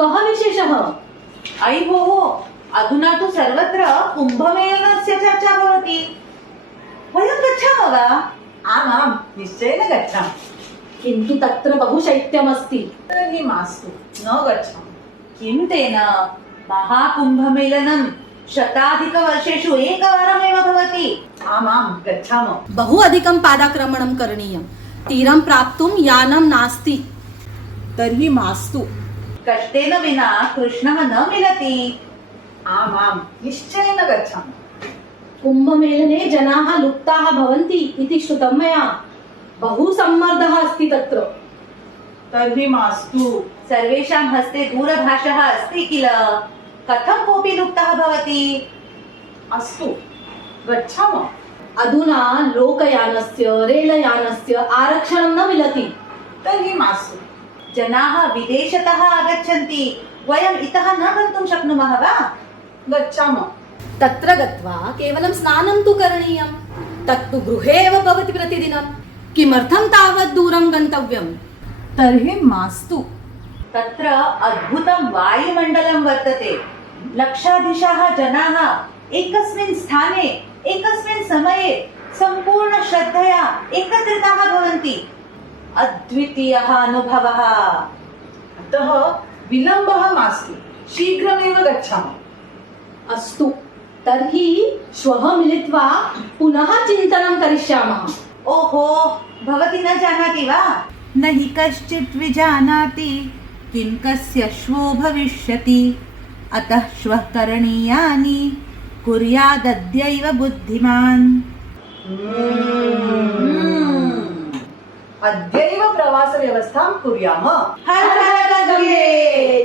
कः विशेषः? अयि भोः, अधुना तु सर्वत्र कुम्भमेलनस्य चर्चा भवति। वयं गच्छामः वा? आमां निश्चयेन गच्छामि। किन्तु तत्र बहु शैत्यमस्ति। तर्हि मास्तु, न गच्छामि। किं तेन? महाकुम्भमेलनं शताधिकवर्षेषु एकवारमेव भवति। आमां गच्छामः। बहु अधिकं पादाक्रमणं करणीयं। तीरं प्राप्तुं यानं नास्ति। तर्हि मास्तु। कष्टेन विना कृष्णः न मिलति। आमां निश्चयेन गच्छामि। कुम्भमेलने जनाः लुप्ताः भवन्ति इति श्रुतं मया। बहु सम्मर्दः अस्ति तत्र। तर्हि मास्तु। सर्वेषां हस्ते दूरभाषः अस्ति किल? कथं कोऽपि लुप्तः भवति? अस्तु, गच्छामः। अधुना लोकयानस्य रेलयानस्य आरक्षणं न मिलति। तर्हि मास्तु। जनाः विदेशतः आगच्छन्ति। वयम् इतः न गन्तुं शक्नुमः वा? गच्छामः। तत्र गत्वा केवलं स्नानं तु करणीयं। तत्तु गृहे एव भवति प्रतिदिनं। किमर्थं तावत् दूरं गन्तव्यम्? तर्हि मास्तु। तत्र अद्भुतं वायुमण्डलं वर्तते। लक्षाधीशाः जनाः एकस्मिन् स्थाने एकस्मिन् समये सम्पूर्ण श्रद्धया एकत्रिताः भवन्ति। अद्वितीयः अनुभवः। अतः विलम्बः मास्तु, शीघ्रमेव गच्छामः। अस्तु, तर्हि श्वः मिलित्वा पुनः चिन्तनं करिष्यामः। ओहो, भवती न जानाति वा? न हि कश्चित् विजानाति किं कस्य श्वो भविष्यति। अतः श्वः करणीयानि कुर्यादद्यैव बुद्धिमान्। अद्यैव प्रवासव्यवस्थां कुर्याम। हर हर गंगे।